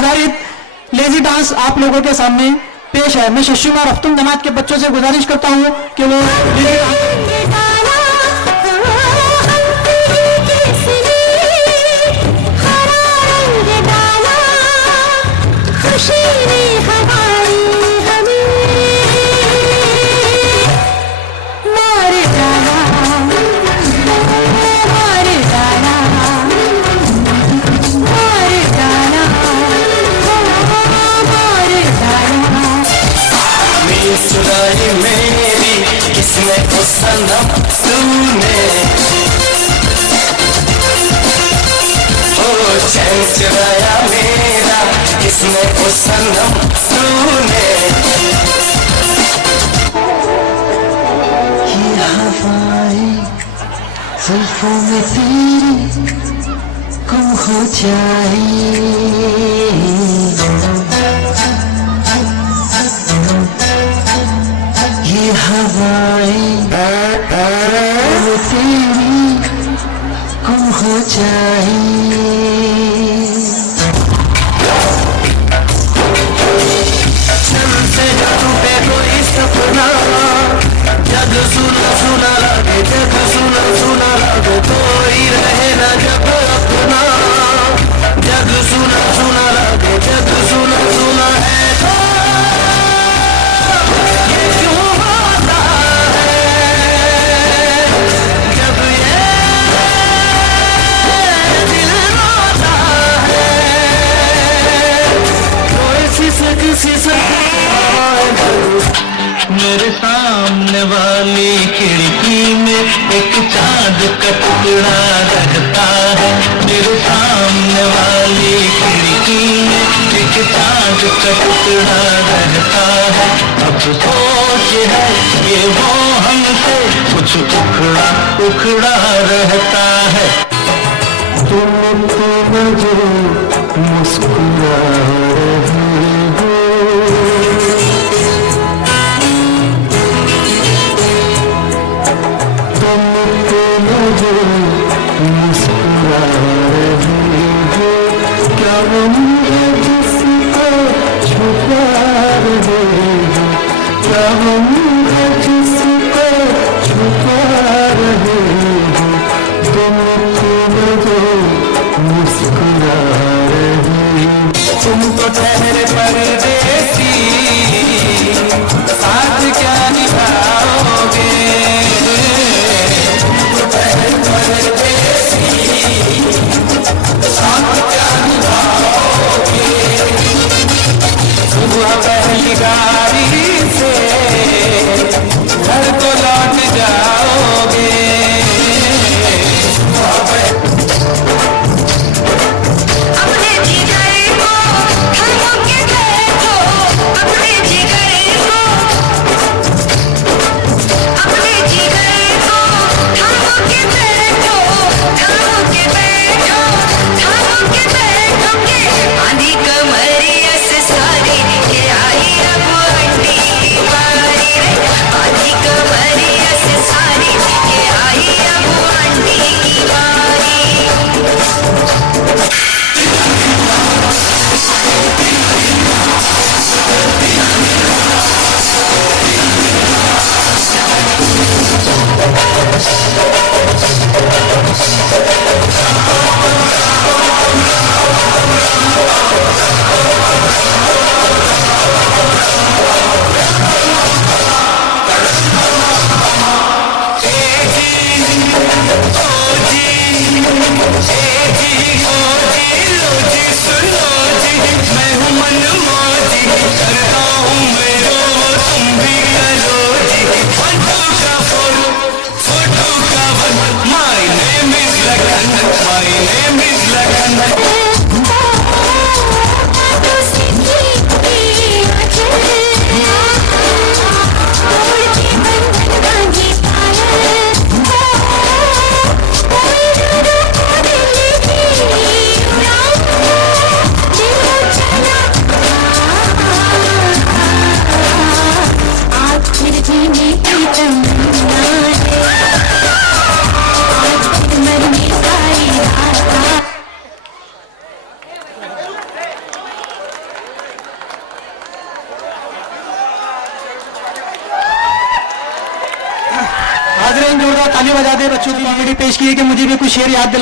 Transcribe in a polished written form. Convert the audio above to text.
आधारित lazy dance आप लोगों के सामने पेश है। मैं शशुमा रफ्तुम जमात के बच्चों से गुजारिश करता हूँ कि वो चुराई मेरी किसने ओ सनम तूने, ओ चैन चुराया मेरा किसने ओ सनम तूने। ये हवाएं जुल्फों में तेरी गुम हो जाए, हवाएं तेरी गुम हो जाए। चलते टूटे कोई सपना, जग सुना सुना लगे, जग सुना सुना लगे, कोई रहे ना जब अपना, जग सुना सुना लगे, जग सुना सुना है तो ये क्यों मेरे सामने वाली खिड़की में एक चांद का टुकड़ा रहता है, मेरे सामने वाली खिड़की में एक चांद का टुकड़ा रहता है। अफसोस है ये वो हमसे कुछ उखड़ा उखड़ा रहता है। तुम तो मुझे मुस्कुरा रही हो, मुस्कुरा रही हो, क्या गम है जिसको छुपा रहे हो, क्या गम है जिसको छुपा रहे हो, तुम मुझे मुस्कुरा रही हो। तुम तो ठहरे परदेसी, साथ क्या निभाओगे, सुबह पहली गाड़ी से घर को लौट जाओगे। नाज़रीन जोरदार ताली बजा दे बच्चों की कॉमेडी पेश की है कि मुझे भी कुछ शेर याद दिला